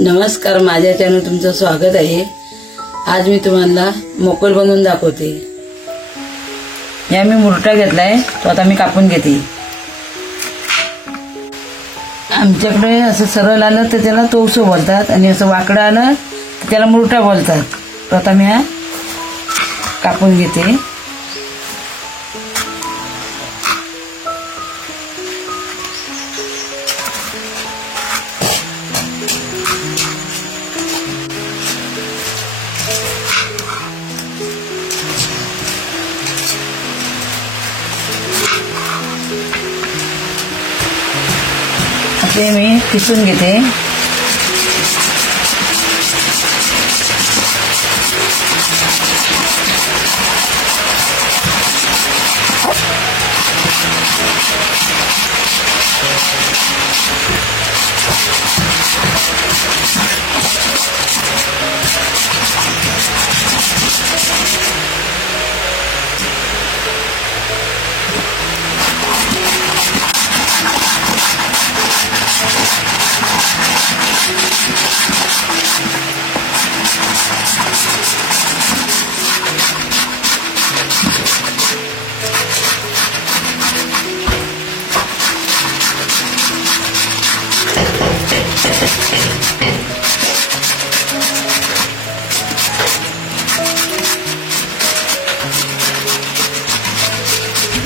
नमस्कार, माझ्या चॅनल तुमचं स्वागत आहे। आज मी तुम्हाला मोकल बनवून दाखवते। या मी मुरटा घेतलाय, तो आता मी कापून घेते। आमच्याकडे असं सरळ आलं तर त्याला तोसो बोलतात आणि असं वाकडं आलं तर त्याला मुरटा बोलतात। तो आता मी हा कापून घेते। ते मी किसून घेते।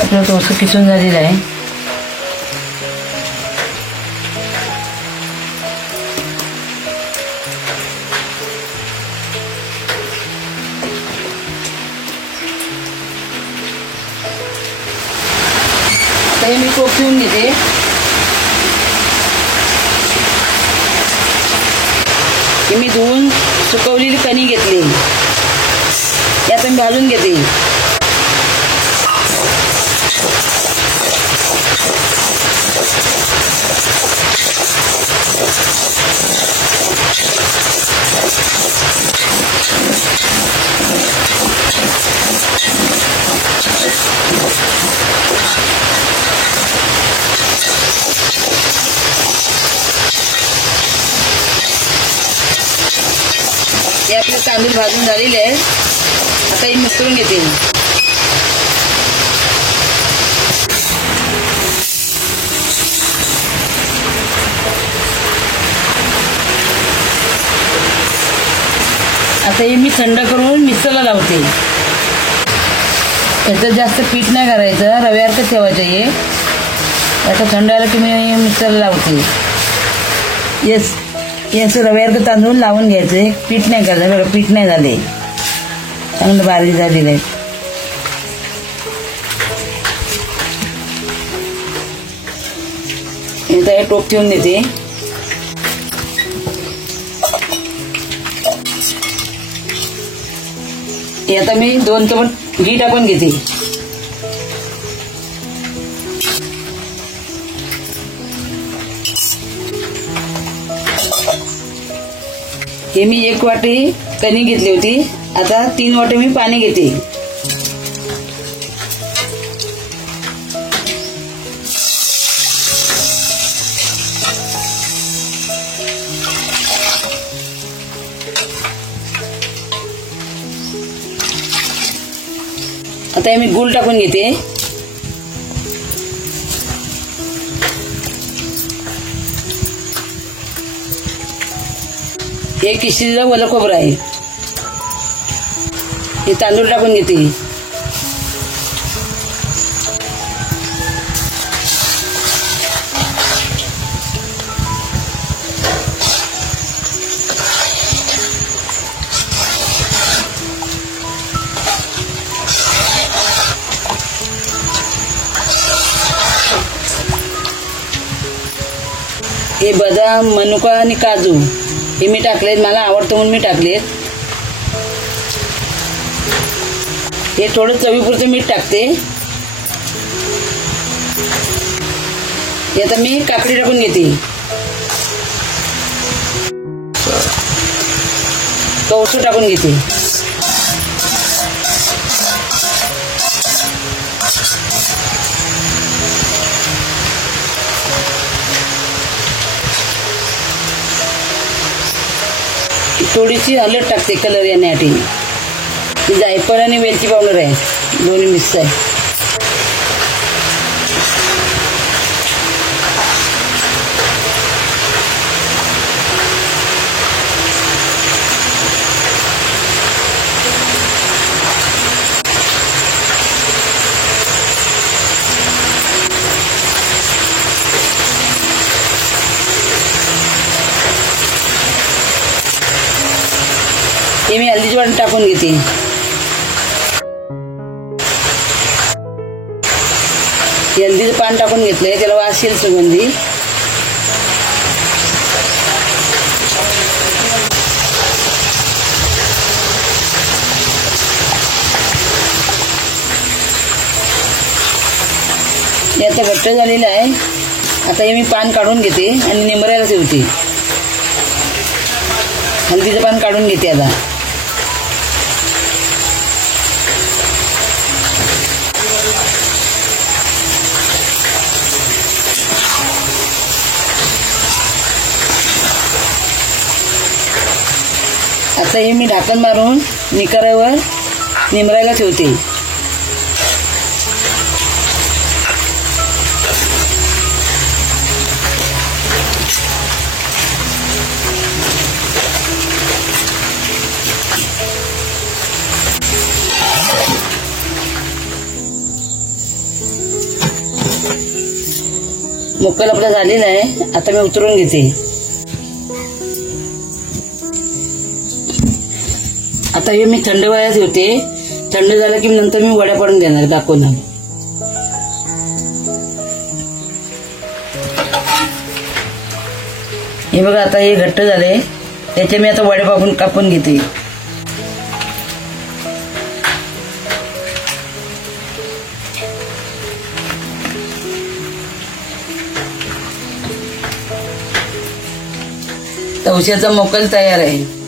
आपलं तोसं किसून झालेलं आहे। आता मी कोप ठेवून घेते। मी धुवून सुकवलेली कणी घेतली, यात मी भाजून घेते। हे आपले तांदूळ भाजून झालेले आहे। आता हे मिसळून घेते। आता हे मी थंड करून मिक्सरला लावते। याचं जास्त पीठ नाही करायचं, रव्यासारखं ठेवायचं। हे आता थंड आलं की मी मिक्सरला लावते। येस, याचं रव्यासारखं तांदूळ लावून घ्यायचं, पीठ नाही करायचं। बघा, पीठ नाही झाले, चांगलं बारीक झालेलं आहे। आता हे टोप ठेवून देते। आता मी 2 चमच घी टाकून घेते। हे मी 1 वाटी कणी घेतली होती, आता 3 वाटी मी पाणी घेते। आता हे मी गूळ टाकून घेते। हे किसलेलं ओलं खोबरं आहे, हे तांदूळ टाकून घेते। हे बदाम, मनुका आणि काजू हे मी टाकलेत, मला आवडतं म्हणून मी टाकलेत। हे थोडं चवीपुरतं मीठ टाकते। आता मी काकडी टाकून घेते, तवसं टाकून घेते। थोडीशी हळद टाकते कलर येण्यासाठी. जायफळ आणि वेलची पावडर आहे, दोन्ही मिक्स आहे. हे मी हल्दीची पावडर टाकून घेते. हल्दीचं पान टाकून घेतलंय, त्याला वास येईल सुगंधी. हे आता घट्ट झालेलं आहे. आता हे मी पान काढून घेते आणि निमरायला ठेवते. हल्दीचं पान काढून घेते आता. आता हे मी ढाकण मारून निकारावर निमरायला ठेवते. मोकल आपलं झालेलं आहे. आता मी उतरून घेते. आता हे मी थंड व्हायला ठेवते. थंड झालं की नंतर मी वड्या पाडून देणार, दाखवणार. हे बघा आता हे घट्ट झाले, त्याचे मी आता वड्या कापून घेते. तवशाचा मोकल तयार आहे.